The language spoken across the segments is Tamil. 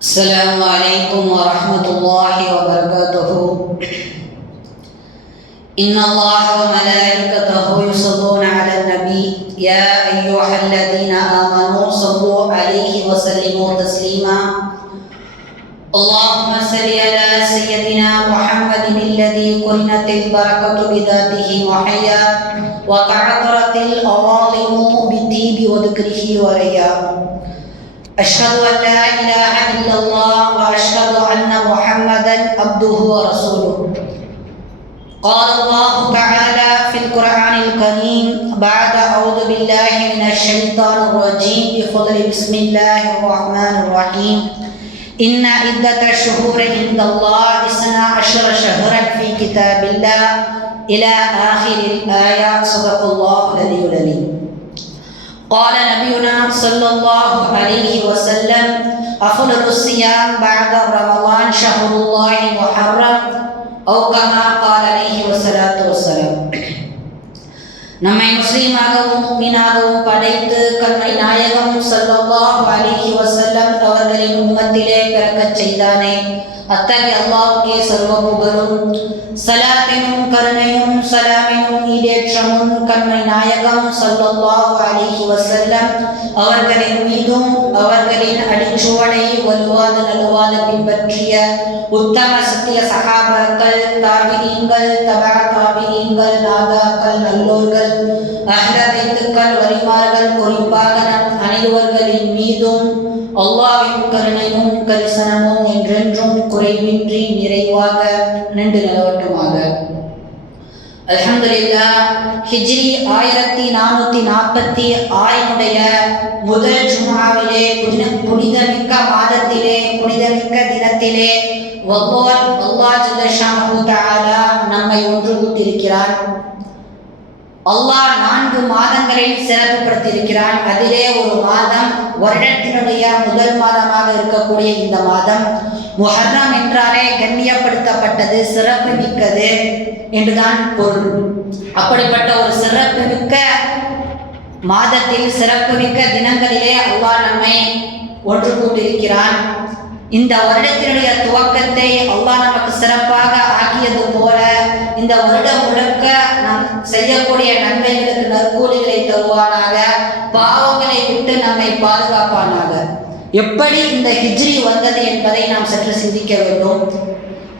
السلام عليكم ورحمة الله وبركاته إن الله وملائكته يصلون على النبي يا أيها الذين آمنوا صلوا عليه وسلموا تسليما اللهم صل على سيدنا محمد الذي قرنت البركة بذاته وحيا وتعطرت الأواظم بالطيب وذكره وريا أشهد أن لا إله إلا الله وأشهد أن محمدا عبده ورسوله. قال الله تعالى في القرآن الكريم بعد أعوذ بالله من الشيطان الرجيم بفضل بسم الله الرحمن الرحيم. إن عدة الشهور عند الله اثنا عشر شهرا في كتاب الله إلى آخر الآية صدق الله العلي العليم قال نبينا صلى الله عليه وسلم أفضل الصيام بعد رمضان شهر الله محرم أو كما قال عليه والصلاة والسلام நம்மை முஸ்லீமாகவும் மீனாகவும் படைத்து கண்மை நாயகம் ஸல்லல்லாஹு அலைஹி வஸல்லம் அவர்களின் உம்மத்திலே பிறக்கச் செய்தானே அத்தகைய அல்லாவுக்கே சர்வ புகழும் சலாத்தினும் கருணையும் சலாமினும் ஈடேற்றமும் கண்மை நாயகம் ஸல்லல்லாஹு அலிஹி வசல்லம் அவர்களின் மீதும் அவர்களின் அடிச்சுவடை வலுவாத நலுவாத பின்பற்றிய உத்தம சத்திய சகாபாக்கள் தாபிரீன்கள் தபா தாபிரீன்கள் நாதாக்கள் நல்லோர்கள் அஹ்லவைத்துக்கள் வரிமார்கள் குறிப்பாக நம் அனைவர்களின் மீதும் அல்லாவின் கருணையும் கரிசனமும் என்றென்றும் குறைவின்றி நிறைவாக நின்று நிலவட்டுமாக அலமதுல்லா ஹிஜ்ரி ஆயிரத்தி நானூற்றி நாற்பத்தி ஆறினுடைய முதல் ஜுமாவிலே புனித புனிதமிக்க மாதத்திலே புனிதமிக்க தினத்திலே வல்லோர் அல்லாஹ் ஜல்லஷானஹு நம்மை ஒன்று கூட்டியிருக்கிறார் அல்லாஹ் நான்கு மாதங்களில் சிறப்புப்படுத்தியிருக்கிறான் அதிலே ஒரு மாதம் வருடத்தினுடைய முதல் மாதமாக இருக்கக்கூடிய இந்த மாதம். முஹர்ரம் என்றாலே கண்ணியப்படுத்தப்பட்டது சிறப்பு மிக்கது என்றுதான் பொருள். அப்படிப்பட்ட ஒரு சிறப்பு மிக்க மாதத்தில் சிறப்பு மிக்க தினங்களிலே அல்லாஹ் நம்மை ஒன்று கூட்டிருக்கிறான் இந்த வருடத்தினுடைய துவக்கத்தை அல்லாஹ் நமக்கு சிறப்பாக ஆக்கியது போல இந்த வருடம் முழுக்க நம் செய்யக்கூடிய நன்மைகளுக்கு நற்கூலிகளை தருவானாக பாவங்களை விட்டு நம்மை பாதுகாப்பானாக. எப்படி இந்த ஹிஜ்ரி வந்தது என்பதை நாம் சற்று சிந்திக்க வேண்டும்.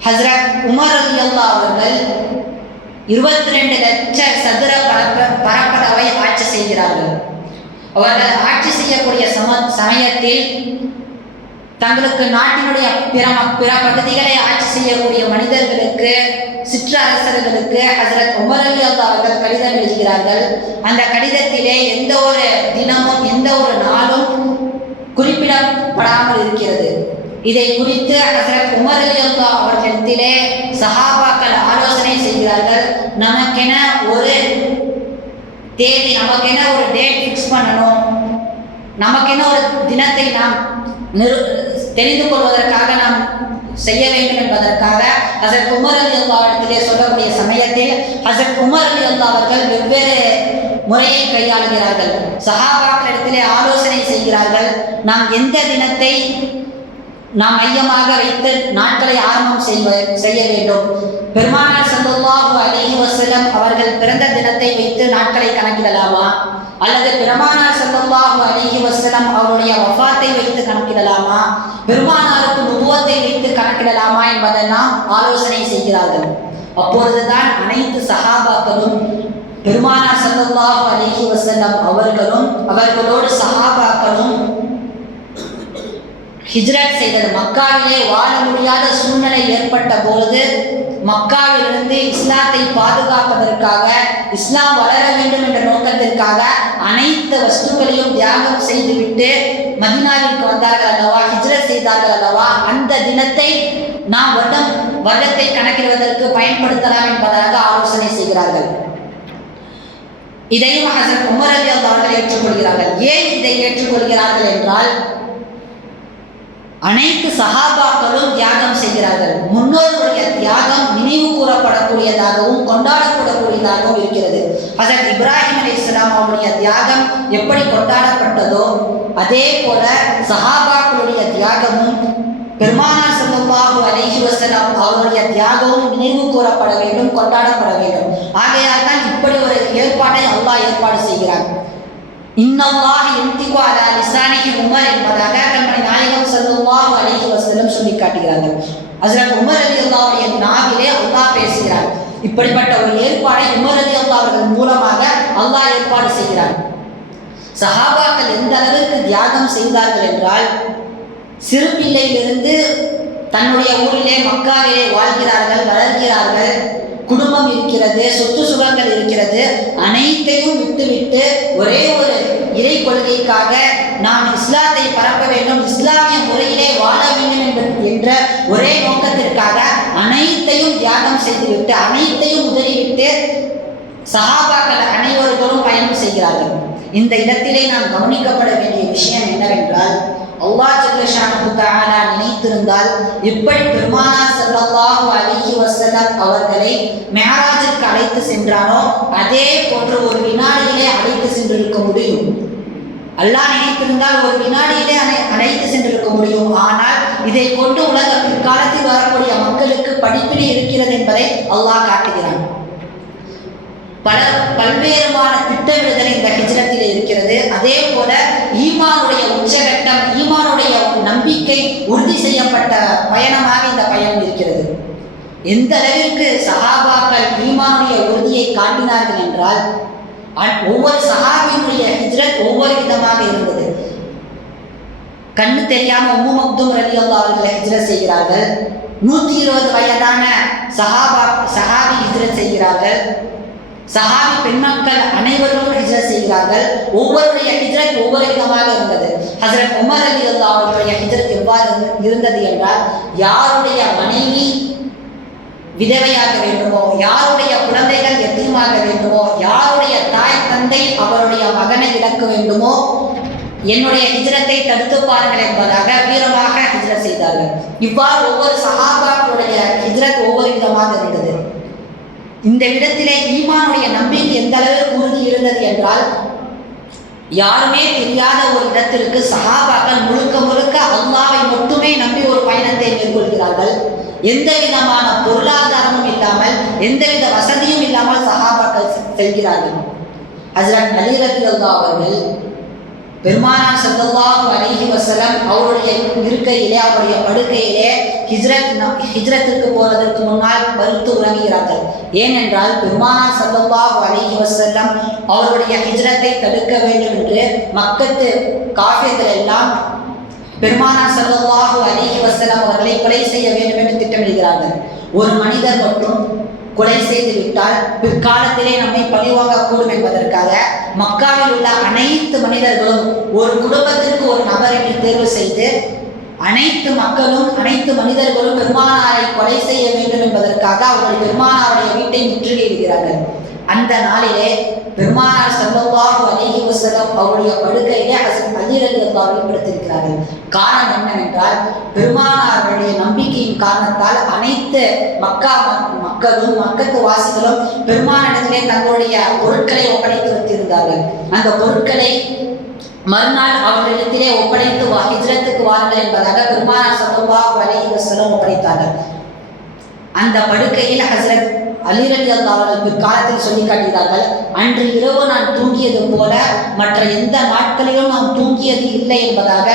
ஹஸ்ரத் உமர் அலி அல்லா அவர்கள் இருபத்தி ரெண்டு லட்ச சதுர பரப்ப பரப்பளவை ஆட்சி செய்கிறார்கள். அவர்கள் ஆட்சி செய்யக்கூடிய சம சமயத்தில் தங்களுக்கு நாட்டினுடைய பிற பிற பகுதிகளை ஆட்சி செய்யக்கூடிய மனிதர்களுக்கு சிற்றரசர்களுக்கு ஹசரத் உமர் அலி அல்லா அவர்கள் கடிதம் எழுதுகிறார்கள். அந்த கடிதத்திலே எந்த ஒரு தினமும் எந்த ஒரு நாளும் படாமல் இருக்கிறது இதை குறித்து ஹசரத் உமர் அலி அல்லா அவர்களிடத்திலே சஹாபாக்கள் ஆலோசனை செய்கிறார்கள். நமக்கென ஒரு தேதி நமக்கென ஒரு டேட் ஃபிக்ஸ் பண்ணணும். நமக்கென ஒரு தினத்தை நாம் நிறு தெரிந்து கொள்வதற்காக நாம் செய்ய வேண்டும் என்பதற்காக ஹசரத் உமர் அலி அல்லா இடத்திலே சொல்லக்கூடிய சமயத்தில் ஹசரத் உமர் அலி அல்லா அவர்கள் வெவ்வேறு முறையை கையாளுகிறார்கள். சஹாபாக்களிடத்திலே ஆலோசனை செய்கிறார்கள். நாம் எந்த தினத்தை நாம் மையமாக வைத்து நாட்களை ஆரம்பம் செய்வ செய்ய வேண்டும். பெருமானார் சல்லுல்லாஹு அலைஹி வசலம் அவர்கள் பிறந்த தினத்தை வைத்து நாட்களை கணக்கிடலாமா? அல்லது பெருமானார் சல்லுல்லாஹு அலைஹி வசலம் அவருடைய வஃபாத்தை வைத்து கணக்கிடலாமா? பெருமானாருக்கு நுபுவத்தை வைத்து கணக்கிடலாமா என்பதெல்லாம் ஆலோசனை செய்கிறார்கள். அப்பொழுதுதான் அனைத்து சகாபாக்களும் பெருமானார் சல்லுல்லாஹு அலிஹி வசல்லம் அவர்களும் அவர்களோடு சஹாபாக்களும் ஹிஜ்ரத் செய்தது மக்காவிலே வாழ முடியாத சூழ்நிலை ஏற்பட்ட பொழுது மக்காவிலிருந்து இஸ்லாத்தை பாதுகாப்பதற்காக இஸ்லாம் வளர வேண்டும் என்ற நோக்கத்திற்காக அனைத்து வஸ்துக்களையும் தியாகம் செய்துவிட்டு மதினாவிற்கு வந்தார்கள் அல்லவா ஹிஜ்ரத் செய்தார்கள் அல்லவா? அந்த தினத்தை நாம் வருடம் வருடத்தை கணக்கிடுவதற்கு பயன்படுத்தலாம் என்பதாக ஆலோசனை செய்கிறார்கள். இதையும் ஹசன் உமர் அலி அவர்கள் ஏற்றுக்கொள்கிறார்கள். ஏன் இதை ஏற்றுக்கொள்கிறார்கள் என்றால் அனைத்து சகாபாக்களும் தியாகம் செய்கிறார்கள். முன்னோர்களுடைய தியாகம் நினைவு கூறப்படக்கூடியதாகவும் கொண்டாடப்படக்கூடியதாகவும் இருக்கிறது. ஹசரத் இப்ராஹிம் அலி இஸ்லாம் அவருடைய தியாகம் எப்படி கொண்டாடப்பட்டதோ அதே போல சஹாபாக்களுடைய தியாகமும் பெருமானார் ஸல்லல்லாஹு அலைஹி வசலாம் அவருடைய தியாகமும் நினைவு கூறப்பட வேண்டும் கொண்டாடப்பட வேண்டும். ஆகையால் தான் இப்படி ஒரு ஏற்பாட்டை அல்லாஹ் ஏற்பாடு செய்கிறார். இன்னல்லாஹ் யன்திகு அலா லிசானிஹி உமர் என்பதாக கண்மணி நாயகம் ஸல்லல்லாஹு அலைஹி வஸல்லம் சொல்லி காட்டுகிறார்கள். ஹஜ்ரத் உமர் ரலியல்லாஹுடைய நாவிலே அல்லாஹ் பேசுகிறார். இப்படிப்பட்ட ஒரு ஏற்பாடை உமர் ரலியல்லாஹு அவர்கள் மூலமாக அல்லாஹ் ஏற்பாடு செய்கிறார். சஹாபாக்கள் எந்த அளவிற்கு தியாகம் செய்தார்கள் என்றால் சிறு பிள்ளையிலிருந்து தன்னுடைய ஊரிலே மக்காவிலே வாழ்கிறார்கள் வளர்கிறார்கள் குடும்பம் இருக்கிறது சொத்து சுகங்கள் இருக்கிறது அனைத்தையும் விட்டுவிட்டு ஒரே ஒரு இறை கொள்கைக்காக நாம் இஸ்லாத்தை பரப்ப வேண்டும் இஸ்லாமிய முறையிலே வாழ வேண்டும் என்ற- என்ற ஒரே நோக்கத்திற்காக அனைத்தையும் தியாகம் செய்துவிட்டு அனைத்தையும் உதறிவிட்டு சஹாபாக்கள் அனைவர்களும் பயணம் செய்கிறார்கள். இந்த இடத்திலே நாம் கவனிக்கப்பட வேண்டிய விஷயம் என்னவென்றால் அல்லாஹ் ஜல்லஷானு தஆலா நினைத்திருந்தால் எப்படி பெருமானார் ஸல்லல்லாஹு அலிஹி வஸல்லம் அவர்களை மேராஜிற்கு அழைத்து சென்றாரோ அதே போன்ற ஒரு வினாடியிலே அழைத்து சென்றிருக்க முடியும். அல்லாஹ் நினைத்திருந்தால் ஒரு வினாடியிலே அழைத்து சென்றிருக்க முடியும். ஆனால் இதை கொண்டு உலக பிற்காலத்தில் வரக்கூடிய மக்களுக்கு படிப்பினை இருக்கிறது என்பதை அல்லாஹ் காட்டுகிறான். பல பல்வேறுமான விடுதலை இந்த ஹிஜ்ரத்தில் இருக்கிறது. அதே போல ஈமானுடைய உச்சகட்டம் ஈமானுடைய நம்பிக்கை உறுதி செய்யப்பட்ட பயணமாக இந்த பயணம் இருக்கிறது. எந்த அளவிற்கு சஹாபாக்கள் ஈமானுடைய உறுதியை காட்டினார்கள் என்றால் ஒவ்வொரு சகாபியினுடைய ஹிஜ்ரத் ஒவ்வொரு விதமாக இருந்தது. கண்ணு தெரியாம உம்மு மக்தும் ரலி அவர்களை ஹிஜ்ரத் செய்கிறார்கள். நூத்தி இருபது வயதான சஹாபா சஹாபி ஹிஜ்ரத் செய்கிறார்கள். சஹாபி பெண்மக்கள் அனைவரும் ஹிஜ்ரத் செய்கிறார்கள். ஒவ்வொருடைய ஹிஜ்ரத் ஒவ்வொரு விதமாக இருந்தது. ஹசரத் உமர் அலி அல்லா அவர்களுடைய ஹிஜ்ரத் எவ்வாறு இருந்தது என்றால் யாருடைய மனைவி விதவையாக வேண்டுமோ யாருடைய குழந்தைகள் எத்தீமாக வேண்டுமோ யாருடைய தாய் தந்தை அவருடைய மகனை இழக்க வேண்டுமோ என்னுடைய ஹிஜ்ரத்தை தடுத்து பாருங்கள் என்பதாக வீரமாக ஹிஜ்ரத் செய்தார்கள். இவ்வாறு ஒவ்வொரு சஹாபாக்களுடைய ஹிஜ்ரத் ஒவ்வொரு விதமாக இருந்தது. இந்த இடத்திலே ஈமானுடைய நம்பிக்கை எந்த அளவுக்கு உறுதி இருந்தது என்றால் யாருமே தெரியாத ஒரு இடத்திற்கு சகாபாக்கள் முழுக்க முழுக்க அல்லாவை மட்டுமே நம்பி ஒரு பயணத்தை மேற்கொள்கிறார்கள் எந்த விதமான பொருளாதாரமும் இல்லாமல் எந்தவித வசதியும் இல்லாமல் சகாபாக்கள் செல்கிறார்கள். ஹஜரத் அலி அல்லா அவர்கள் பெருமானார் ஸல்லல்லாஹு அலிஹி வசலம் அவருடைய இருக்கையிலே அவருடைய படுக்கையிலே ஹிஜ்ரத் ஹிஜ்ரத்திற்கு போவதற்கு முன்னால் மறுத்து உறங்குகிறார்கள். ஏனென்றால் பெருமானார் ஸல்லல்லாஹு அலிஹி வசல்லம் அவருடைய ஹிஜ்ரத்தை தடுக்க வேண்டும் என்று மக்கத்து காஃபியர்கள் எல்லாம் பெருமானார் ஸல்லல்லாஹு அலிஹி வசலம் அவர்களை கொலை செய்ய வேண்டும் என்று திட்டமிடுகிறார்கள். ஒரு மனிதர் மற்றும் கொலை செய்து விட்டால் பிற்காலத்திலே நம்மை பழிவாங்கக்கூடும் என்பதற்காக மக்காவில் உள்ள அனைத்து மனிதர்களும் ஒரு குடும்பத்திற்கு ஒரு நபர் என்று தேர்வு செய்து அனைத்து மக்களும் அனைத்து மனிதர்களும் பெருமானாரை கொலை செய்ய வேண்டும் என்பதற்காக அவர்கள் பெருமானாருடைய வீட்டை முற்றுகையிடுகிறார்கள் அந்த நாளிலே பெருமானார் ஸல்லல்லாஹு அலைஹி வஸல்லம் அவருடைய படுக்கையிலே ஹசரத் அலி ரலியல்லாஹு படுத்திருக்கிறார்கள் காரணம் என்னவென்றால் பெருமானாருடைய நம்பிக்கையின் காரணத்தால் அனைத்து மக்கா மக்களும் மக்கத்து வாசிகளும் பெருமானிடத்திலே தங்களுடைய பொருட்களை ஒப்படைத்து வைத்திருந்தார்கள். அந்த பொருட்களை மறுநாள் அவர்களிடத்திலே ஒப்படைத்து வா ஹிஜ்ரத்துக்கு வாருங்கள் என்பதாக பெருமானார் ஸல்லல்லாஹு அலைஹி வஸல்லம் ஒப்படைத்தார்கள். அந்த படுக்கையில் ஹசரத் அலிரலி அல்லா காலத்தில் பிற்காலத்தில் சொல்லி காட்டுகிறார்கள் அன்று இரவு நான் தூங்கியது போல மற்ற எந்த நாட்களிலும் நான் தூங்கியது இல்லை என்பதாக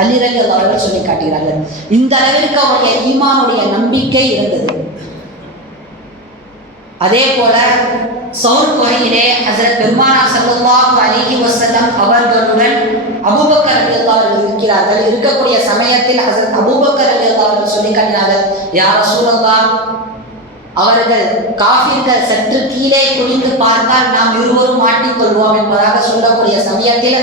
அலிரலி அல்லாவர்கள் சொல்லி காட்டுகிறார்கள். இந்த அளவிற்கு அவருடைய ஈமானுடைய நம்பிக்கை இருந்தது. அதே போல சவுர் குகையிலே ஹசரத் பெருமானா ஸல்லல்லாஹு அலிஹி வசல்லம் அவர்களுடன் அபுபக்கர் அலி அவர்கள் இருக்கிறார்கள். இருக்கக்கூடிய சமயத்தில் ஹசரத் அபுபக்கர் அலி அவர்கள் சொல்லி காட்டினார்கள் யார் ரசூலல்லாஹ் அவர்கள் காஃபிர்கள் சற்று கீழே குனிந்து பார்த்தால் நாம் இருவரும் மாட்டிக்கொள்வோம் என்பதாக சொல்லக்கூடிய சமயத்தில்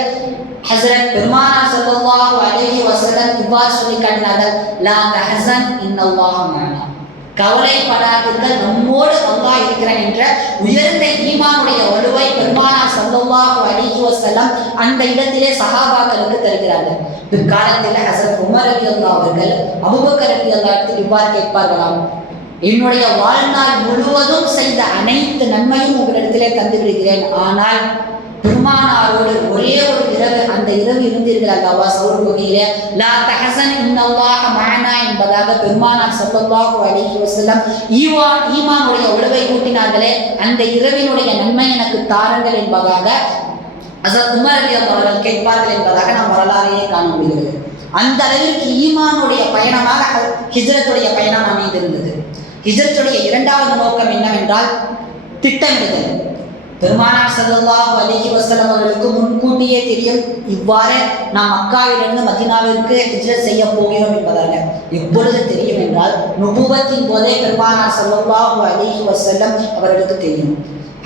ஹசரத் பெருமானார் ஸல்லல்லாஹு அலைஹி வசதன் இவ்வாறு சொல்லி காட்டினார்கள் லா தஹசன் இன்னல்லாஹ மஅனா கவலைப்படாதீர்கள் நம்மோடு அல்லாஹ் இருக்கிறான் என்ற உயர்ந்த ஈமானுடைய வலுவை பெருமானார் ஸல்லல்லாஹு அலைஹி வஸல்லம் அந்த இடத்திலே சகாபாக்களுக்கு தருகிறார்கள். பிற்காலத்தில் ஹசரத் உமர் அலி அல்லா அவர்கள் அபுபக்கர் அலி அல்லா இடத்தில் இவ்வாறு கேட்பார்களாம். என்னுடைய வாழ்நாள் முழுவதும் செய்த அனைத்து நன்மையும் உங்களிடத்திலே தந்து விடுகிறேன் ஆனால் பெருமானாரோடு ஒரே ஒரு இரவு அந்த இரவு இருந்தீர்கள் அல்லவா சவுர் குகையிலே லா தஹசன் இன்னல்லாஹ மஅனா என்பதாக பெருமானார் ஸல்லல்லாஹு அலைஹி ஈவா ஈமானுடைய உழவை கூட்டினார்களே. அந்த இரவினுடைய நன்மை எனக்கு தாருங்கள் என்பதாக அசத் உமர் அலி அவர்கள் கேட்பார்கள் என்பதாக நாம் வரலாறையே காண முடிகிறது. அந்த அளவிற்கு ஈமானுடைய பயணமாக ஹிஜ்ரத்துடைய பயணம் அமைந்திருந்தது. ஹிஜத்துடைய இரண்டாவது நோக்கம் என்னவென்றால் திட்டமிடுதல். பெருமானார் ஸல்லல்லாஹு அலைஹி வசலம் அவர்களுக்கு முன்கூட்டியே தெரியும் இவ்வாறு நாம் மக்காவிலிருந்து மதினாவிற்கு ஹிஜ்ரத் செய்ய போகிறோம் என்பதாக. எப்பொழுது தெரியும் என்றால் நுபுவத்தின் போதே பெருமானார் ஸல்லல்லாஹு அலிஹி வஸல்லம் அவர்களுக்கு தெரியும்.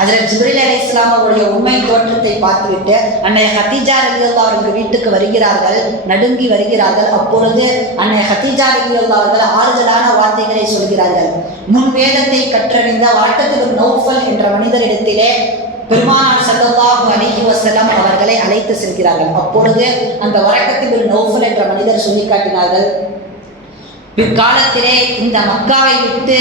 அதில் ஜிப்ரில் அலி இஸ்லாம் அவருடைய உண்மை தோற்றத்தை பார்த்துவிட்டு அன்னை ஹத்தீஜா ரலியல்லா அவர்கள் வீட்டுக்கு வருகிறார்கள் நடுங்கி வருகிறார்கள். அப்பொழுது அன்னை ஹத்தீஜா ரலியல்லா அவர்கள் ஆறுதலான வார்த்தைகளை சொல்கிறார்கள். முன் வேதத்தை கற்றறிந்த வாட்டத்திலும் நௌஃபல் என்ற மனிதரிடத்திலே பெருமானார் ஸல்லல்லாஹு அலைஹி வஸல்லம் அவர்களை அழைத்து செல்கிறார்கள். அப்பொழுது அந்த வரக்கத்தில் நௌஃபல் என்ற மனிதர் சொல்லி காட்டினார்கள் பிற்காலத்திலே இந்த மக்காவை விட்டு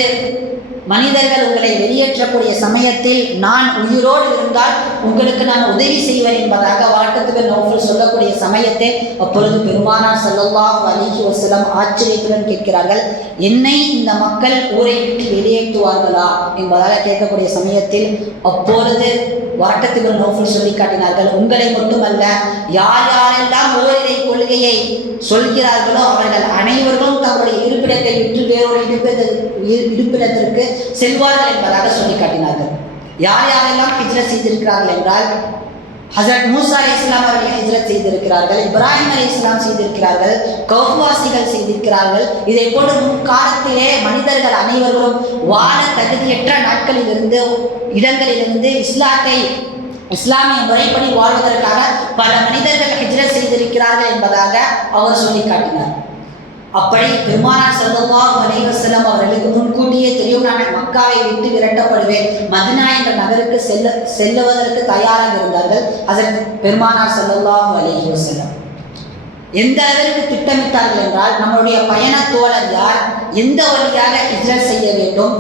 மனிதர்கள் உங்களை வெளியேற்றக்கூடிய சமயத்தில் நான் உயிரோடு இருந்தால் உங்களுக்கு நான் உதவி செய்வேன் என்பதாக வாட்டத்துக்கு நோஃபல் சொல்லக்கூடிய சமயத்தை அப்பொழுது பெருமானார் ஸல்லல்லாஹு அலைஹி வசலம் ஆச்சரியத்துடன் கேட்கிறார்கள். என்னை இந்த மக்கள் ஊரை விட்டு வெளியேற்றுவார்களா என்பதாக கேட்கக்கூடிய சமயத்தில் அப்பொழுது வாட்டத்துக்கு நோஃபல் சொல்லி காட்டினார்கள். உங்களை மட்டுமல்ல யார் யாரெல்லாம் ஊரிலே கொள்கையை சொல்கிறார்களோ அவர்கள் அனைவரும் தங்களுடைய இருப்பிடத்தை விட்டு வேறொரு இருப்பிடத்திற்கு இருப்பிடத்திற்கு செல்வார்கள் என்பதாக சொல்லி காட்டினார்கள். யார் யாரெல்லாம் ஹிஜ்ரத் செய்திருக்கிறார்கள் என்றால் ஹசரத் மூசா இஸ்லாம் அவர்கள் ஹிஜ்ரத் செய்திருக்கிறார்கள் இப்ராஹிம் அலி இஸ்லாம் செய்திருக்கிறார்கள் கௌவாசிகள் செய்திருக்கிறார்கள். இதை போன்று முன்காலத்திலே மனிதர்கள் அனைவரும் வாழ தகுதியற்ற நாட்களிலிருந்து இடங்களிலிருந்து இஸ்லாத்தை இஸ்லாமிய முறைப்படி வாழ்வதற்காக பல மனிதர்கள் இருக்கிறார்கள் என்பதாக அவர் சொல்லி காட்டினார் அப்படி பெருமானார் ஸல்லல்லாஹு மனைவசலம் அவர்களுக்கு முன்கூட்டியே தெரியும். நான் மக்காவை விட்டு விரட்டப்படுவேன். மதினா என்ற நகருக்கு செல்ல செல்லுவதற்கு தயாராக இருந்தார்கள் அதற்கு பெருமானார் ஸல்லல்லாஹு அலைஹி வஸல்லம். எந்த அளவிற்கு திட்டமிட்டார்கள் என்றால் நம்முடைய பயண தோழர் யார்? எந்த வழியாக இஜ்ரல் செய்ய வேண்டும்?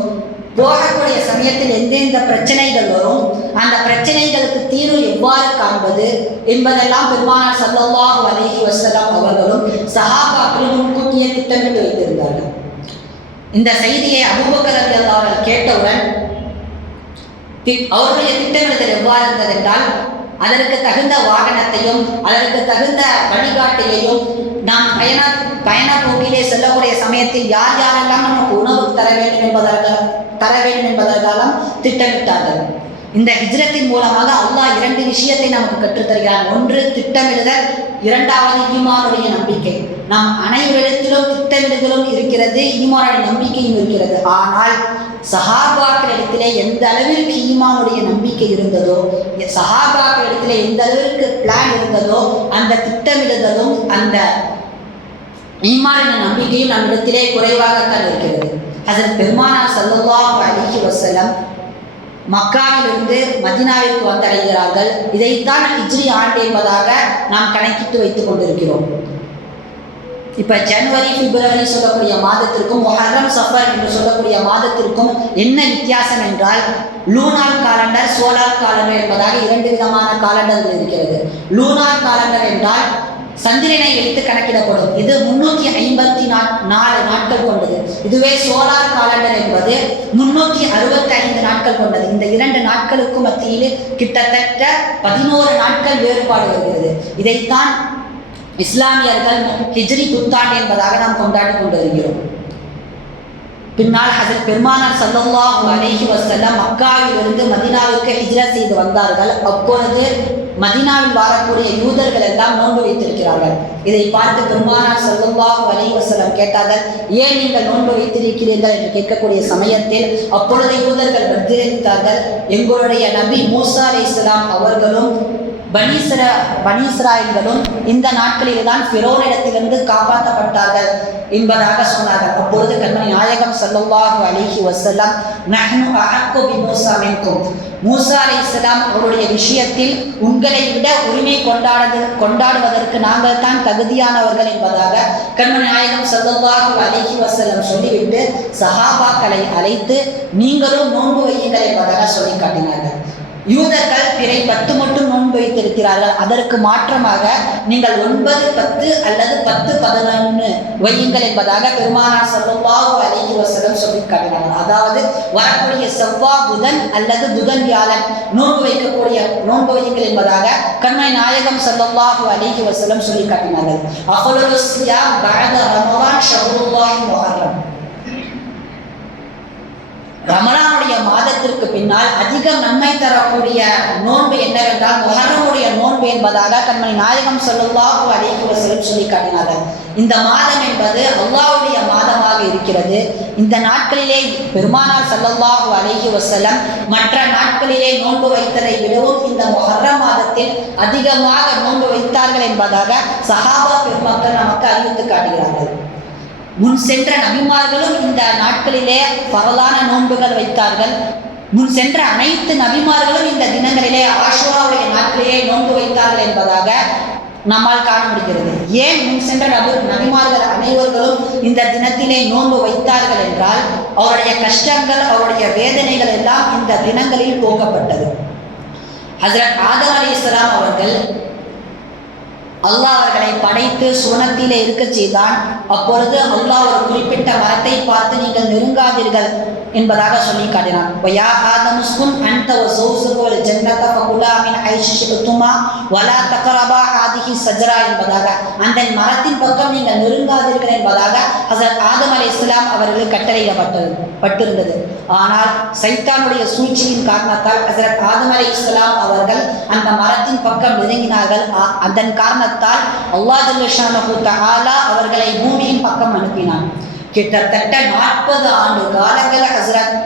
போகக்கூடிய சமயத்தில் எந்தெந்த பிரச்சனைகள் வரும் அந்த பிரச்சனைகளுக்கு தீர்வு எவ்வாறு காண்பது என்பதெல்லாம் பெருமானார் ஸல்லல்லாஹு அலைஹி வசலாம் அவர்களும் சஹாபாக்களும் முன்கூட்டியே திட்டமிட்டு வைத்திருந்தார்கள். இந்த செய்தியை அபூபக்கர் அவர்கள் கேட்டவுடன் தி- அவர்களுடைய திட்டமிடுதல் எவ்வாறு இருந்தது என்றால் அதற்கு தகுந்த வாகனத்தையும் அதற்கு தகுந்த வழிகாட்டியையும் நாம் பயண பயண போக்கிலே செல்லக்கூடிய சமயத்தில் யார் யாரெல்லாம் நமக்கு உணவு தர வேண்டும் என்பதற்காக தர வேண்டும் என்பதற்காக திட்டமிட்டார்கள். இந்த ஹிஜ்ரத்தின் மூலமாக அல்லாஹ் இரண்டு விஷயத்தை நமக்கு கற்றுத்தருகிறான். ஒன்று திட்டமிடுதல். இரண்டாவது ஈமானுடைய நம்பிக்கை. நாம் அனைவரிடத்திலும் திட்டமிடுதலும் இருக்கிறது ஈமானுடைய நம்பிக்கையும் இருக்கிறது. ஆனால் சஹாபாக்களிடத்திலே எந்த அளவிற்கு ஈமானுடைய நம்பிக்கை இருந்ததோ சஹாபாக்களிடத்திலே எந்த அளவிற்கு பிளான் இருந்ததோ அந்த திட்டமிடுதலும் அந்த ஈமானின நம்பிக்கையும் நம்மிடத்திலே குறைவாகத்தான் இருக்கிறது. அதன் பெருமானா சல்லா அலிஹி வசலம் மக்காவிலிருந்து மதினாவிற்கு வந்தடைகிறார்கள். இதைத்தான் ஹிஜ்ரி ஆண்டு என்பதாக நாம் கணக்கிட்டு வைத்துக் கொண்டிருக்கிறோம். இப்போ ஜனவரி பிப்ரவரி சொல்லக்கூடிய மாதத்திற்கும் மொஹரம் சஃபர் என்று சொல்லக்கூடிய மாதத்திற்கும் என்ன வித்தியாசம் என்றால் லூனார் காலண்டர் சோலார் காலண்டர் என்பதாக இரண்டு விதமான காலண்டர்கள் இருக்கிறது. லூனார் காலண்டர் என்றால் சந்திரனை வைத்து கணக்கிடப்படும். இது முன்னூற்றி ஐம்பத்தி நாலு நாட்கள் கொண்டது. இதுவே சோலார் காலண்டர் என்பது முன்னூற்றி அறுபத்தி ஐந்து நாட்கள் கொண்டது. இந்த இரண்டு நாட்களுக்கும் மத்தியில் கிட்டத்தட்ட பதினோரு நாட்கள் வேறுபாடு வருகிறது. இதைத்தான் இஸ்லாமியர்கள் ஹிஜ்ரி புத்தாண்டு என்பதாக நாம் கொண்டாடி கொண்டு வருகிறோம் பின்னால் ஹசரத் பெருமானார் ஸல்லல்லாஹு அலைஹி மக்காவில் மக்காவிலிருந்து மதினாவுக்கு ஹிஜ்ரா செய்து வந்தார்கள். அப்பொழுது மதினாவில் வாழக்கூடிய யூதர்கள் எல்லாம் நோன்பு வைத்திருக்கிறார்கள். இதை பார்த்து பெருமானார் ஸல்லல்லாஹு அலைஹி வசல்லம் கேட்டார்கள் ஏன் நீங்கள் நோன்பு வைத்திருக்கிறீர்கள்? என்று கேட்கக்கூடிய சமயத்தில் அப்பொழுது யூதர்கள் பதிலளித்தார்கள் எங்களுடைய நபி மூசா இஸ்லாம் அவர்களும் பனீஸ்ர பனீஸ்ராயல்களும் இந்த நாட்களில் தான் ஃபிரோனிடத்திலிருந்து காப்பாற்றப்பட்டார்கள் என்பதாக சொன்னார்கள். அப்பொழுது கண்மணி நாயகம் ஸல்லல்லாஹு அலைஹி வஸல்லம் நஹ்னு அஹக்கு பி மூசா மின்கும். மூசா அவருடைய விஷயத்தில் உங்களை விட உரிமை கொண்டாடுது கொண்டாடுவதற்கு நாங்கள் தான் தகுதியானவர்கள் என்பதாக கண்மணி நாயகம் ஸல்லல்லாஹு அலைஹி வஸல்லம் சொல்லிவிட்டு சஹாபாக்களை அழைத்து நீங்களும் நோன்பு வையுங்கள் என்பதாக சொல்லி காட்டினார்கள். யூதர்கள் பிறை பத்து மட்டும் நோன்பு வைத்திருக்கிறார்கள். அதற்கு மாற்றமாக நீங்கள் ஒன்பது பத்து அல்லது பத்து பதினொன்று வையுங்கள் என்பதாக பெருமானார் ஸல்லல்லாஹு அலைஹி வசனம் சொல்லி காட்டினார்கள். அதாவது வரக்கூடிய செவ்வா புதன் அல்லது புதன் வியாழன் நோன்பு வைக்கக்கூடிய நோன்பு வையுங்கள் என்பதாக கண்மை நாயகம் ஸல்லல்லாஹு அலைஹி வசனம் சொல்லி காட்டினார்கள். அவ்வளவு ஸியாம் பஅத ரமலான் ஷஹ்ருல்லாஹி ரமணாவுடைய மாதத்திற்கு பின்னால் அதிக நன்மை தரக்கூடிய நோன்பு என்னவென்றால் முஹர்ரமுடைய நோன்பு என்பதாக தன்மை நாயகம் ஸல்லல்லாஹு அலைஹி வஸல்லம் சொல்லி காட்டினார்கள். இந்த மாதம் என்பது அல்லாவுடைய மாதமாக இருக்கிறது. இந்த நாட்களிலே பெருமானார் ஸல்லல்லாஹு அலைஹி வசலம் மற்ற நாட்களிலே நோன்பு வைத்ததை விடவும் இந்த மொஹர மாதத்தில் அதிகமாக நோன்பு வைத்தார்கள் என்பதாக சஹாபா பெருமக்கள் நமக்கு அறிவித்து காட்டுகிறார்கள். முன் சென்ற நபிமார்களும் இந்த நாட்களிலே பரவலான நோன்புகள் வைத்தார்கள். முன் சென்ற அனைத்து நபிமார்களும் இந்த தினங்களிலே ஆஷுராவுடைய நாட்களிலே நோன்பு வைத்தார்கள் என்பதாக நம்மால் காண முடிகிறது. ஏன் முன் சென்ற நபு நபிமார்கள் அனைவர்களும் இந்த தினத்திலே நோன்பு வைத்தார்கள் என்றால் அவருடைய கஷ்டங்கள் அவருடைய வேதனைகள் எல்லாம் இந்த தினங்களில் போக்கப்பட்டது. ஹசரத் ஆதம் அலி இஸ்லாம் அவர்கள் அல்லாஹ் அவர்களை படைத்து சுவனத்திலே இருக்கச் செய்தான். அப்பொழுது அல்லாஹ் ஒரு குறிப்பிட்ட மரத்தை பார்த்து நீங்கள் நெருங்காதீர்கள் என்பதாக சொல்லி காட்டினான். வயா ஆதமுஸ்குன் அன்த ஜன்னத வலா தக்ரபா ஹாதிஹி சஜரா என்பதாக. அந்த மரத்தின் பக்கம் நீங்கள் நெருங்காதீர்கள் என்பதாக ஹசரத் ஆதம் அலி இஸ்லாம் அவர்கள் கட்டளையிடப்பட்டது பட்டிருந்தது. ஆனால் சைத்தானுடைய சூழ்ச்சியின் காரணத்தால் ஹசரத் ஆதம் அலைஹிஸ்ஸலாம் அவர்கள் அந்த மரத்தின் பக்கம் நெருங்கினார்கள். அதன் காரணத்தால் அல்லாஹ் ஜல்லஷானஹு தஆலா அவர்களை பூமியின் பக்கம் அனுப்பினான். கிட்டத்தட்ட நாற்பது ஆண்டு காலங்கள் ஹசரத்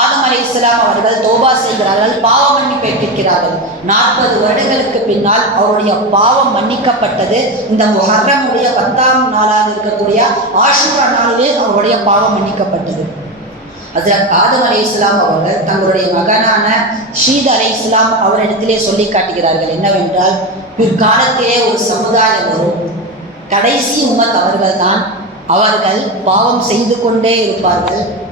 ஆதம் அலி இஸ்லாம் அவர்கள் தோபா செய்கிறார்கள் பாவ மன்னிப்பை கேட்கிறார்கள் நாற்பது வருடங்களுக்கு பின்னால் அவருடைய பாவம் மன்னிக்கப்பட்டது. இந்த முஹர்ரமுடைய பத்தாம் நாளாக இருக்கக்கூடிய ஆஷுரா நாளிலே அவருடைய பாவம் மன்னிக்கப்பட்டது. ஹசரத் ஆதம் அலி இஸ்லாம் அவர்கள் தங்களுடைய மகனான ஷீத் அலி இஸ்லாம் அவரிடத்திலே சொல்லி காட்டுகிறார்கள் என்னவென்றால் பிற்காலத்திலே ஒரு சமுதாயம் வரும். கடைசி உமத் அவர்கள்தான். அவர்கள் பாவம் செய்து கொண்டே இருப்பார்கள்.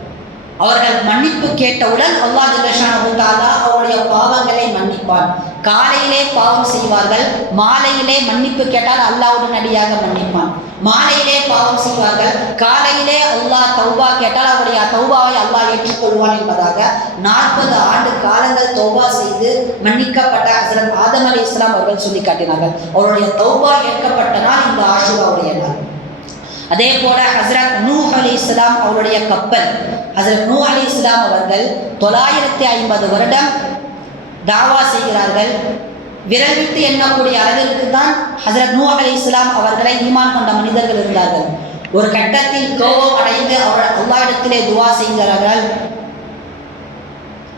அவர்கள் மன்னிப்பு கேட்டவுடன் அல்லா ஜல்லஷானஹு தஆலா அவருடைய பாவங்களை மன்னிப்பான். காலையிலே பாவம் செய்வார்கள் மாலையிலே மன்னிப்பு கேட்டால் அல்லாஹ் அடியாக மன்னிப்பான். மாலையிலே பாவம் செய்வார்கள் காலையிலே அல்லாஹ் தௌபா கேட்டால் அவருடைய தௌபாவை அல்லாஹ் ஏற்றுக்கொள்வான் என்பதாக நாற்பது ஆண்டு காலங்கள் தௌபா செய்து மன்னிக்கப்பட்ட ஹசரத் ஆதம் அலி இஸ்லாம் அவர்கள் சொல்லி காட்டினார்கள். அவருடைய தௌபா ஏற்கப்பட்ட நாள் இந்த ஆஷுராவுடைய நாள். அதே போல ஹசரத் நூ அலி இஸ்லாம் அவருடைய கப்பல். ஹசரத் நூ அலி இஸ்லாம் அவர்கள் தொள்ளாயிரத்தி ஐம்பது வருடம் தாவா செய்கிறார்கள். விரல் எண்ணக்கூடிய அளவிற்கு தான் ஹசரத் நூ அலி இஸ்லாம் அவர்களை ஈமான் கொண்ட மனிதர்கள் இருந்தார்கள். ஒரு கட்டத்தில் கோபம் அடைந்து அவர் இடத்திலே துவா செய்கிறார்கள்.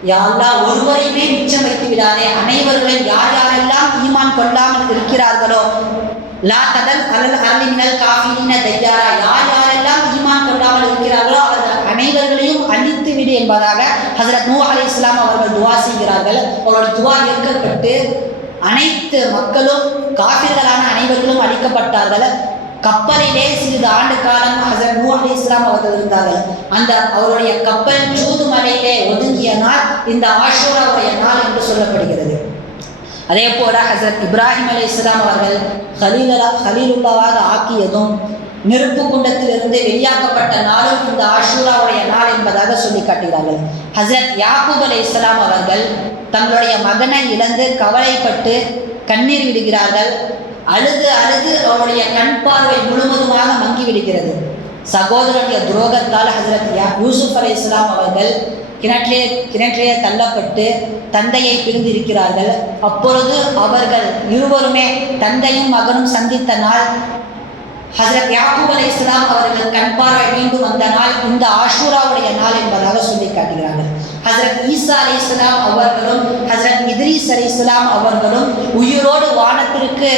யா ஒருவரையுமே மிச்சம் வைத்து விடாதே அனைவர்களையும் யார் யாரெல்லாம் ஈமான் கொள்ளாமல் இருக்கிறார்களோ லா ததல் அலல் அரளிமினல் காஃபின தையாரா யார் யாரெல்லாம் ஈமான் கொள்ளாமல் இருக்கிறார்களோ அவர்கள் அனைவர்களையும் அழித்து விடு என்பதாக ஹசரத் நூ அலி இஸ்லாம் அவர்கள் துவா செய்கிறார்கள். அவருடைய துவா ஏற்கப்பட்டு அனைத்து மக்களும் காஃபிர்களான அனைவர்களும் அழிக்கப்பட்டார்கள். கப்பலிலே சிறிது ஆண்டு காலம் ஹசரத் நூ அலி இஸ்லாம் அவர்கள் இருந்தார்கள். அந்த அவருடைய கப்பல் சூது மலையிலே ஒதுங்கிய நாள் இந்த ஆஷூராவுடைய நாள் என்று சொல்லப்படுகிறது. அதே போல ஹசரத் இப்ராஹிம் அலி இஸ்லாம் அவர்கள் ஹலீலா ஹலீலுல்லாவாக ஆக்கியதும் நெருப்பு குண்டத்திலிருந்து வெளியாக்கப்பட்ட நாளும் இந்த ஆஷூராவுடைய நாள் என்பதாக சொல்லி காட்டுகிறார்கள். ஹசரத் யாக்கூப் அலி இஸ்லாம் அவர்கள் தங்களுடைய மகனை இழந்து கவலைப்பட்டு கண்ணீர் விடுகிறார்கள். அழுது அழுது அவருடைய கண் பார்வை முழுவதுமாக மங்கி விடுகிறது சகோதரனுடைய துரோகத்தால் ஹசரத் யா- யூசுப் அலி இஸ்லாம் அவர்கள் கிணற்றிலே கிணற்றிலே தள்ளப்பட்டு தந்தையை பிரிந்திருக்கிறார்கள். அப்பொழுது அவர்கள் இருவருமே தந்தையும் மகனும் சந்தித்த நாள் ஹசரத் யாக்கூப் அலை இஸ்லாம் அவர்கள் கண்பார மீண்டு வந்த நாள் இந்த ஆஷூராவுடைய நாள் என்பதாக சொல்லி காட்டுகிறார்கள். ஹசரத் ஈசா அலை இஸ்லாம் அவர்களும் ஹசரத் இத்ரீஸ் அலை இஸ்லாம் அவர்களும் உயிரோடு வானத்திற்கு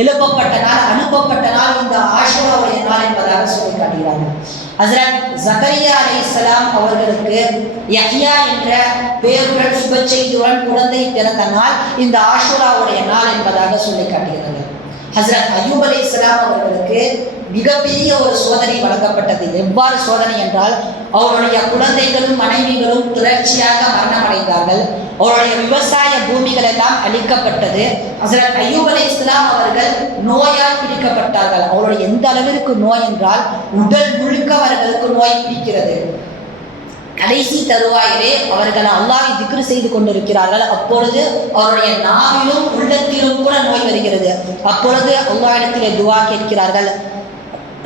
எழுப்பப்பட்ட நாள் அனுப்பப்பட்ட நாள் இந்த ஆஷூராவுடைய நாள் என்பதாக சொல்லி காட்டுகிறார்கள். ஹசரத் ஜகரியா அலி இஸ்லாம் அவர்களுக்கு யஹ்யா என்ற பேருடன் சுப செய்தியுடன் குழந்தை பிறந்த நாள் இந்த ஆஷூராவுடைய நாள் என்பதாக சொல்லி காட்டுகிறார்கள் ஹசரத் அயூப் அலி இஸ்லாம் அவர்களுக்கு மிகப்பெரிய ஒரு சோதனை வழங்கப்பட்டது. எவ்வாறு சோதனை என்றால் அவருடைய குழந்தைகளும் மனைவிகளும் தொடர்ச்சியாக மரணமடைந்தார்கள். அவருடைய விவசாய பூமிகள் எல்லாம் அழிக்கப்பட்டது. ஹசரத் அயூப் அலி இஸ்லாம் அவர்கள் நோயால் பிடிக்கப்பட்டார்கள். அவருடைய எந்த அளவிற்கு நோய் என்றால் உடல் முழுக்க அவர்களுக்கு நோய் பிடிக்கிறது. கடைசி தருவாயிலே அவர்கள் அல்லாவை திக்ரு செய்து கொண்டிருக்கிறார்கள். அப்பொழுது அவருடைய நாவிலும் உள்ளத்திலும் கூட நோய் வருகிறது. அப்பொழுது அல்லாவிடத்திலே துவா கேட்கிறார்கள்.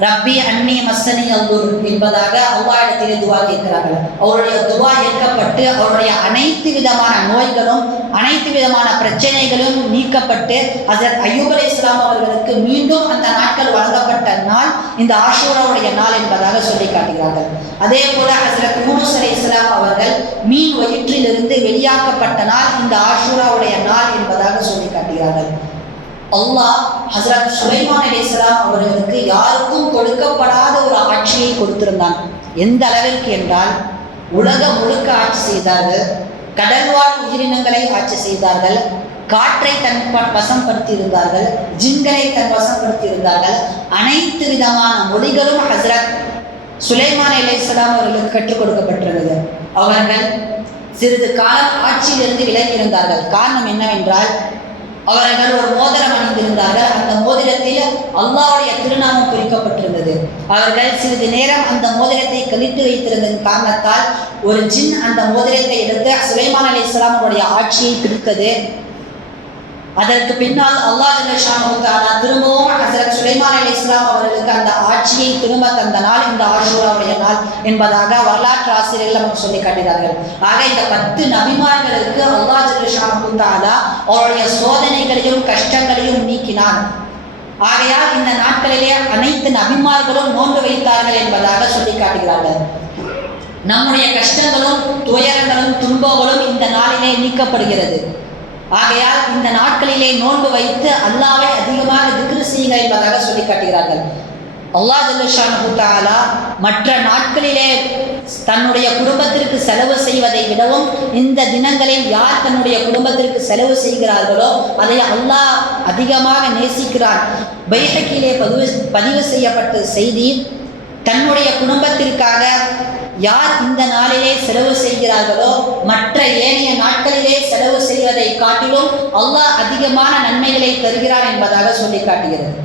ரப்பி அன்னி மசனி அல்லூர் என்பதாக அல்லாஹ்விடத்திலே துவா கேட்கிறார்கள். அவருடைய துவா ஏற்கப்பட்டு அவருடைய அனைத்து விதமான நோய்களும் அனைத்து விதமான பிரச்சனைகளும் நீக்கப்பட்டு அதர் அய்யூப் இஸ்லாம் அவர்களுக்கு மீண்டும் அந்த நாட்கள் வழங்கப்பட்ட நாள் இந்த ஆஷூராவுடைய நாள் என்பதாக சொல்லி காட்டுகிறார்கள். அதே போல ஹசரத் யூனுஸ் அலி இஸ்லாம் அவர்கள் மீன் வயிற்றிலிருந்து வெளியாக்கப்பட்ட நாள் இந்த ஆஷூராவுடைய நாள் என்பதாக சொல்லி காட்டுகிறார்கள். அல்லாஹ் ஹசரத் சுலைமான் அலிஸ்லாம் அவர்களுக்கு யாருக்கும் கொடுக்கப்படாத ஒரு ஆட்சியை கொடுத்திருந்தான். எந்த அளவிற்கு என்றால் உலகம் முழுக்க ஆட்சி செய்தார்கள் கடல்வாழ் உயிரினங்களை ஆட்சி செய்தார்கள் காற்றை தன் வசம்படுத்தியிருந்தார்கள் வசப்படுத்தி இருந்தார்கள் ஜின்களை தன் வசப்படுத்தி இருந்தார்கள் அனைத்து விதமான மொழிகளும் ஹசரத் சுலைமான் அலைஹிஸ்ஸலாம் அவர்களுக்கு கற்றுக் கொடுக்கப்பட்டிருந்தது. அவர்கள் சிறிது காலம் ஆட்சியிலிருந்து விலகி இருந்தார்கள் காரணம் என்னவென்றால் அவர்கள் ஒரு மோதிரம் அணிந்திருந்தார்கள். அந்த மோதிரத்தில் அல்லாவுடைய திருநாமம் குறிக்கப்பட்டிருந்தது அவர்கள் சிறிது நேரம் அந்த மோதிரத்தை கழித்து வைத்திருந்ததன் காரணத்தால் ஒரு ஜின் அந்த மோதிரத்தை எடுத்து சுலைமான் அலி இஸ்லாமுடைய ஆட்சியை பிடித்தது. அதற்கு பின்னால் அல்லாஹ் ஜல்லஷானு திரும்பவும் ஹசரத் சுலைமான் அலி இஸ்லாம் அவர்களுக்கு அந்த ஆட்சியை திரும்ப தந்த நாள் இந்த ஆஷூராவுடைய நாள் என்பதாக வரலாற்று ஆசிரியர்கள் நமக்கு சொல்லி காட்டுகிறார்கள். ஆக இந்த பத்து நபிமார்களுக்கு அல்லாஹ் ஜல்லஷானு தஆலா அவருடைய சோதனைகளையும் கஷ்டங்களையும் நீக்கினான். ஆகையால் இந்த நாட்களிலே அனைத்து நபிமார்களும் நோன்பு வைத்தார்கள் என்பதாக சொல்லி காட்டுகிறார்கள். நம்முடைய கஷ்டங்களும் துயரங்களும் துன்பங்களும் இந்த நாளிலே நீக்கப்படுகிறது. ஆகையால் இந்த நாட்களிலே நோன்பு வைத்து அல்லாவை அதிகமாக திக்ரு செய்யுங்க என்பதாக சொல்லி காட்டுகிறார்கள். அல்லா ஜல்லுஷான் தஆலா மற்ற நாட்களிலே தன்னுடைய குடும்பத்திற்கு செலவு செய்வதை விடவும் இந்த தினங்களில் யார் தன்னுடைய குடும்பத்திற்கு செலவு செய்கிறார்களோ அதை அல்லாஹ் அதிகமாக நேசிக்கிறார் பைஹக்கிலே பதிவு பதிவு செய்யப்பட்ட செய்தி தன்னுடைய குடும்பத்திற்காக யார் இந்த நாளிலே செலவு செய்கிறார்களோ மற்ற ஏனைய நாட்களிலே செலவு செய்வதை காட்டிலும் அல்லாஹ் அதிகமான நன்மைகளை தருகிறார் என்பதாக சொல்லி காட்டுகிறது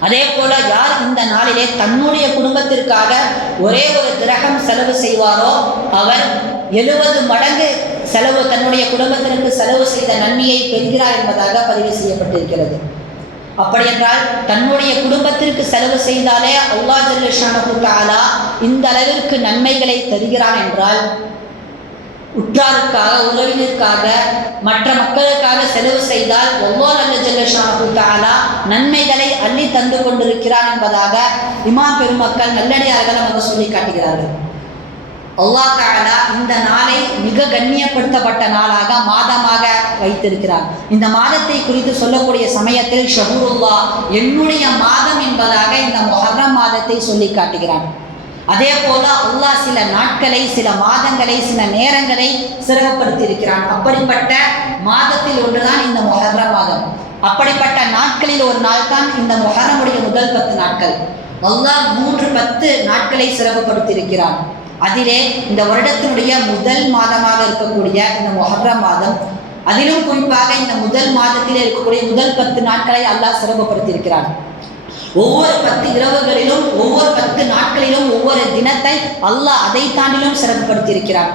அதே போல யார் இந்த நாளிலே தன்னுடைய குடும்பத்திற்காக ஒரே ஒரு கிரகம் செலவு செய்வாரோ அவர் எழுபது மடங்கு செலவு தன்னுடைய குடும்பத்திற்கு செலவு செய்த நன்மையை பெறுகிறார் என்பதாக பதிவு செய்யப்பட்டிருக்கிறது. அப்படியென்றால் தன்னுடைய குடும்பத்திற்கு செலவு செய்தாலே அவ்வா ஜல்லஷானு தஆலா இந்த அளவிற்கு நன்மைகளை தருகிறான் என்றால் உற்றாருக்காக உறவினருக்காக மற்ற மக்களுக்காக செலவு செய்தால் ஒவ்வொரு அல்ல ஜல்லஷானு தஆலா நன்மைகளை அள்ளி தந்து கொண்டிருக்கிறான் என்பதாக இமாம் பெருமக்கள் நல்லடியார்கள் நமக்கு சொல்லி காட்டுகிறார்கள். அல்லாஹ் தஆலா இந்த நாளை மிக கண்ணியப்படுத்தப்பட்ட நாளாக மாதமாக வைத்திருக்கிறார். இந்த மாதத்தை குறித்து சொல்லக்கூடிய சமயத்தில் ஷஹூருல்லா என்னுடைய மாதம் என்பதாக இந்த முஹர்ரம் மாதத்தை சொல்லி காட்டுகிறான் அதே போல அல்லாஹ் சில நாட்களை சில மாதங்களை சில நேரங்களை சிறப்புப்படுத்தி இருக்கிறான் அப்படிப்பட்ட மாதத்தில் ஒன்றுதான் இந்த மொஹர மாதம். அப்படிப்பட்ட நாட்களில் ஒரு நாள் தான் இந்த மொஹரமுடைய முதல் பத்து நாட்கள். அல்லாஹ் மூன்று பத்து நாட்களை சிறப்புப்படுத்தி இருக்கிறான் அதிலே இந்த வருடத்தினுடைய முதல் மாதமாக இருக்கக்கூடிய இந்த மொஹர்ர மாதம் அதிலும் குறிப்பாக இந்த முதல் மாதத்திலே இருக்கக்கூடிய முதல் பத்து நாட்களை அல்லாஹ் சிறப்புப்படுத்தியிருக்கிறார் ஒவ்வொரு பத்து இரவுகளிலும் ஒவ்வொரு பத்து நாட்களிலும் ஒவ்வொரு தினத்தை அல்லாஹ் அதை தாண்டிலும் சிறப்புப்படுத்தியிருக்கிறார்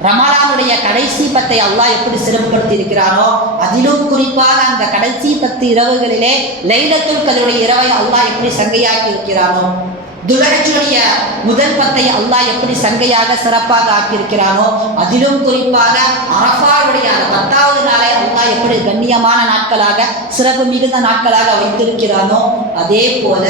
ரமலானுடைய கடைசி பத்தை அல்லாஹ் எப்படி சிறப்புப்படுத்தி இருக்கிறானோ அதிலும் குறிப்பாக அந்த கடைசி பத்து இரவுகளிலே லைலத்துல் கதருடைய இரவை அல்லாஹ் எப்படி சங்கையாக்கி இருக்கிறானோ துலகஜுடைய முதல் பத்தை அல்லாஹ் எப்படி சங்கையாக சிறப்பாக ஆக்கியிருக்கிறானோ அதிலும் குறிப்பாக அரபாவுடைய பத்தாவது நாளை அல்லாஹ் எப்படி கண்ணியமான நாட்களாக சிறப்பு மிகுந்த நாட்களாக வைத்திருக்கிறானோ அதே போல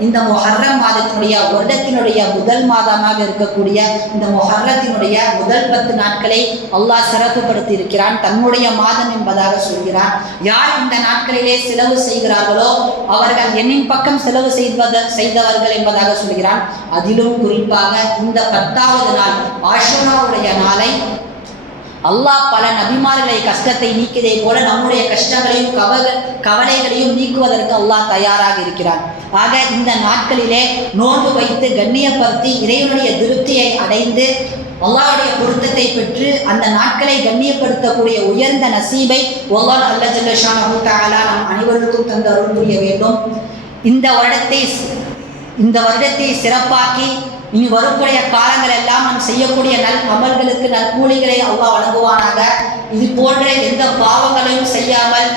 இந்த மொஹர்ரம் மாதத்தினுடைய வருடத்தினுடைய முதல் மாதமாக இருக்கக்கூடிய இந்த மொஹர்ரத்தினுடைய முதல் பத்து நாட்களை அல்லாஹ் சிறப்புப்படுத்தி இருக்கிறான் தன்னுடைய மாதம் என்பதாக சொல்கிறான். யார் இந்த நாட்களிலே செலவு செய்கிறார்களோ அவர்கள் என்னின் பக்கம் செலவு செய்வத செய்தவர்கள் என்பதாக சொல்கிறான் அதிலும் குறிப்பாக இந்த பத்தாவது நாள் ஆஷுராவுடைய நாளை. அல்லாஹ் பல நபிமார்களை கஷ்டத்தை நீக்கியதை போல நம்முடைய கஷ்டங்களையும் கவ கவலைகளையும் நீக்குவதற்கு அல்லாஹ் தயாராக இருக்கிறான். ஆக இந்த நாட்களிலே நோன்பு வைத்து கண்ணியப்படுத்தி இறைவனுடைய திருப்தியை அடைந்து அல்லாவுடைய பொருத்தத்தை பெற்று அந்த நாட்களை கண்ணியப்படுத்தக்கூடிய உயர்ந்த நசீபை ஒல்லால் அல்ல ஜல்லஷான தஆலா நம் அனைவருக்கும் தந்து அருள் புரிய வேண்டும். இந்த வருடத்தை இந்த வருடத்தை சிறப்பாக்கி இனி வரக்கூடிய காலங்கள் எல்லாம் நாம் செய்யக்கூடிய நல் அமல்களுக்கு நல் கூலிகளை அவ்வா வழங்குவானாக. இது போன்ற எந்த பாவங்களையும் செய்யாமல்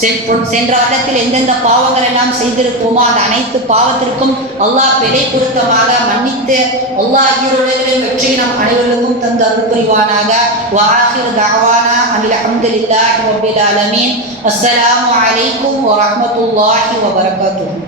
சென்ற வருடத்தில் எந்தெந்த பாவங்கள் எல்லாம் செய்திருப்போமோ அந்த அனைத்து பாவத்திற்கும் அல்லாஹ் பிழை பொருத்தமாக மன்னித்து அல்லாஹ் ஈரோடுகளின் வெற்றி நம் அனைவருக்கும் தந்து அருள் புரிவானாக. வாஹிர் தஅவானா அனில் அல்ஹம்துலில்லாஹி ரபில் அலமீன் அஸ்ஸலாமு அலைக்கும் வரமத்துல்லாஹி வபரகாத்துஹு